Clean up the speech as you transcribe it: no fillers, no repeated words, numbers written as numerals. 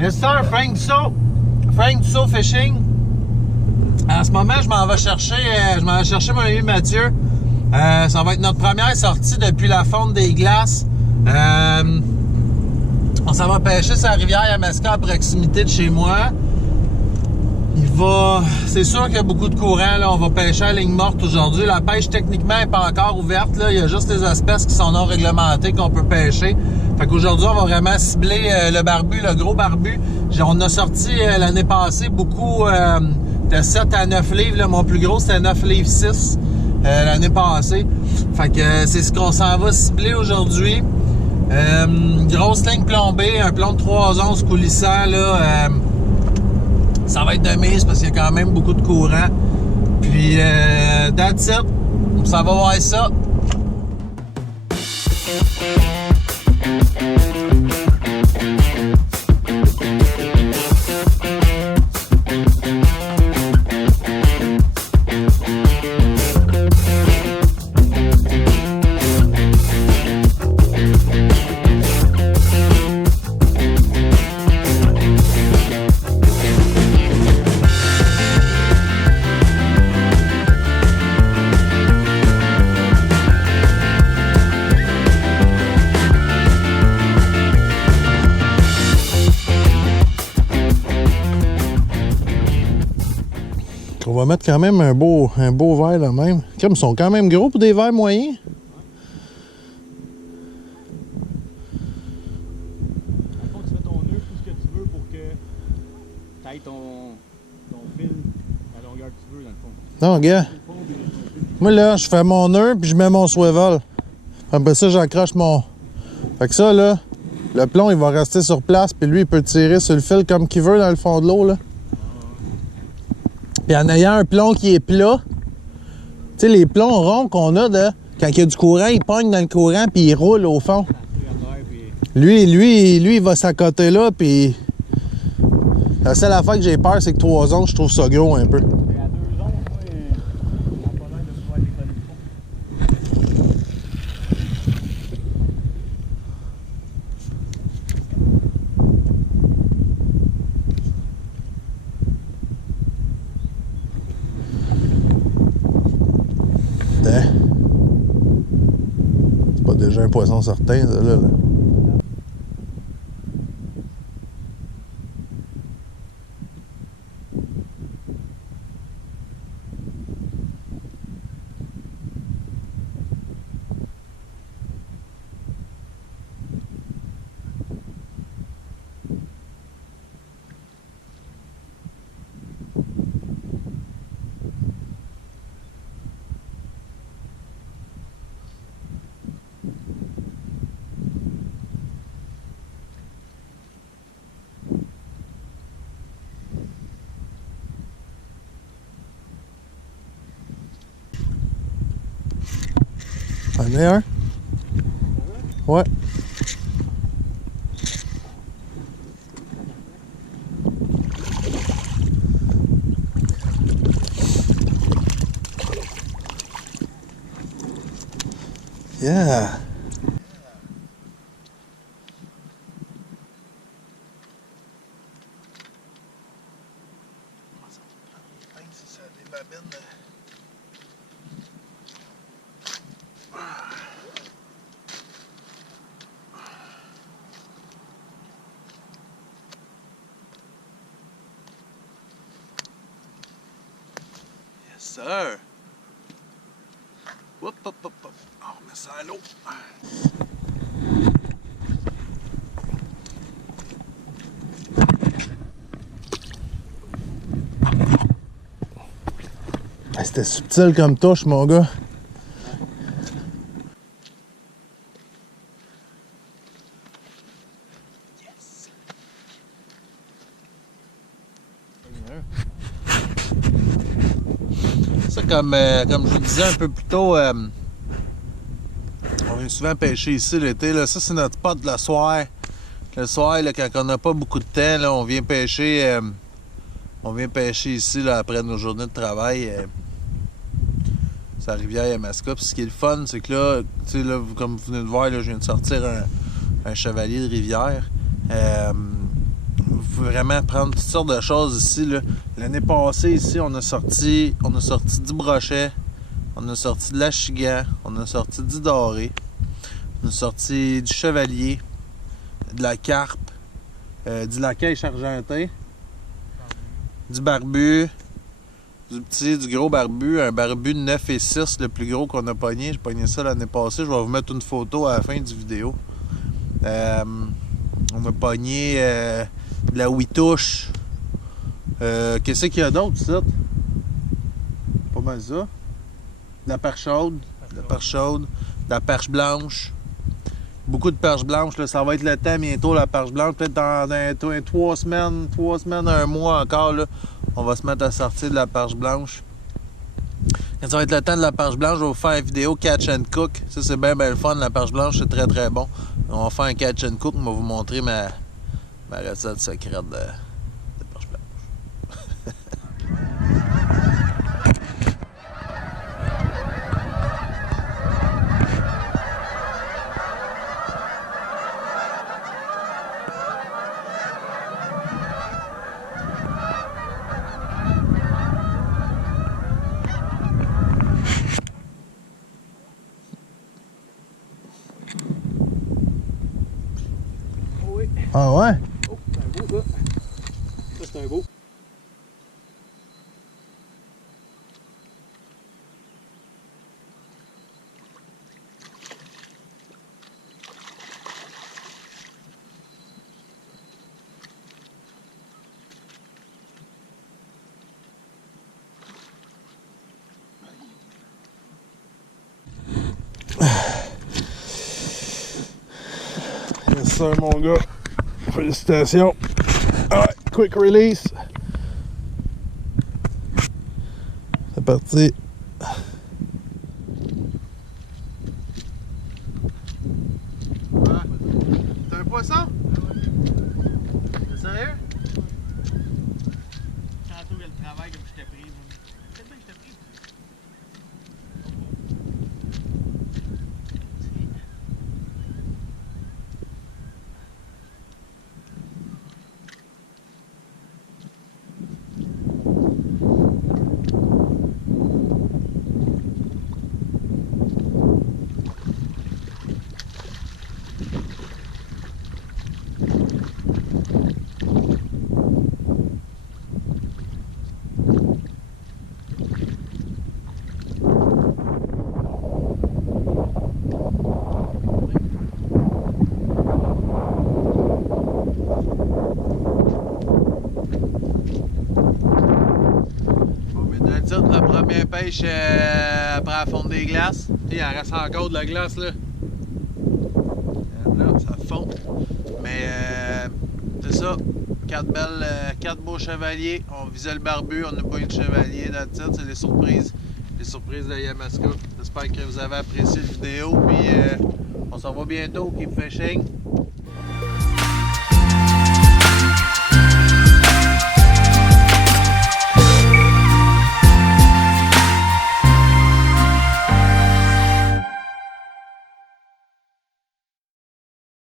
Mr. Frank So Fishing. En ce moment, je m'en vais chercher mon ami Mathieu. Ça va être notre première sortie depuis la fonte des glaces. On s'en va pêcher sur la rivière Yamaska à proximité de chez moi. C'est sûr qu'il y a beaucoup de courant. Là. On va pêcher à ligne morte aujourd'hui. La pêche, techniquement, n'est pas encore ouverte. Là. Il y a juste les espèces qui sont non réglementées qu'on peut pêcher. Fait qu'aujourd'hui, on va vraiment cibler le barbu, le gros barbu. On a sorti l'année passée beaucoup de 7 à 9 livres. Là. Mon plus gros, c'était 9 livres 6 l'année passée. Fait que c'est ce qu'on s'en va cibler aujourd'hui. Grosse ligne plombée, un plomb de 3 onces coulissant. Là, ça va être de mise parce qu'il y a quand même beaucoup de courant. Puis, that's it. Ça va voir ça. On va mettre quand même un beau verre là même. Comme ils sont quand même gros pour des verres moyens. Dans le fond, tu fais ton nœud, tout ce que tu veux pour que tu ailles ton fil à la longueur que tu veux, dans le fond. Non, gars. Moi là, je fais mon nœud puis je mets mon swivel. Après ça, j'accroche mon. Fait que ça là, le plomb il va rester sur place puis lui il peut tirer sur le fil comme qu'il veut dans le fond de l'eau là. Puis en ayant un plomb qui est plat, tu sais, les plombs ronds qu'on a, là, quand il y a du courant, il pogne dans le courant puis il roule au fond. Lui, il va s'accoter là, puis la seule affaire que j'ai peur, c'est que 3 onces, je trouve ça gros un peu. À 2 onces, moi, on n'a pas l'air de se faire décoller le fond. C'est pas déjà un poisson certain, ça, là. T'en as un? Ouais. Yeah. Sir. Hop, hop, hop, hop. On met ça à l'eau. C'était subtil comme touche, mon gars. Yes. Ça, comme je vous disais un peu plus tôt, on vient souvent pêcher ici l'été. Là. Ça, c'est notre spot de le soir. Le soir, là, quand on n'a pas beaucoup de temps, là, on vient pêcher ici là, après nos journées de travail. C'est la rivière Yamaska. Puis ce qui est le fun, c'est que là, tu sais, là, comme vous venez de voir, là, je viens de sortir un chevalier de rivière. pouvez vraiment prendre toutes sortes de choses ici, là. L'année passée, ici, on a sorti du brochet, on a sorti de l'achigan, on a sorti du doré, on a sorti du chevalier, de la carpe, du laquèche argenté, du barbu, du petit, du gros barbu, un barbu de 9 et 6, le plus gros qu'on a pogné. J'ai pogné ça l'année passée. Je vais vous mettre une photo à la fin du vidéo. On a pogné de la huitouche. Qu'est-ce qu'il y a d'autre, ça? Pas mal ça. De la perche chaude, de la perche blanche. Beaucoup de perches blanches, là, ça va être le temps bientôt, la perche blanche. Peut-être dans 3 semaines, 1 mois encore, là, on va se mettre à sortir de la perche blanche. Quand ça va être le temps de la perche blanche, je vais vous faire une vidéo catch and cook. Ça, c'est bien le fun. La perche blanche, c'est très très bon. On va faire un catch and cook. On va vous montrer ma recette secrète de perche blanche. Ah ouais? Oh, c'est un beau, ça. Ça, c'est un beau. Yes sir, mon gars. Félicitations. Alright, quick release. C'est parti. T'as un poisson? T'es sérieux? Tantôt, il y a le travail comme je t'ai pris. Peut-être bien que je t'ai pris. La première pêche après la fonte des glaces. Il en reste encore de la glace là. Là, ça fond. Mais c'est ça. 4 beaux chevaliers. On visait le barbu, on n'a pas eu de chevalier là-dessus. C'est les surprises. Les surprises de Yamaska. J'espère que vous avez apprécié la vidéo. Puis on se revoit bientôt au Keep Fishing.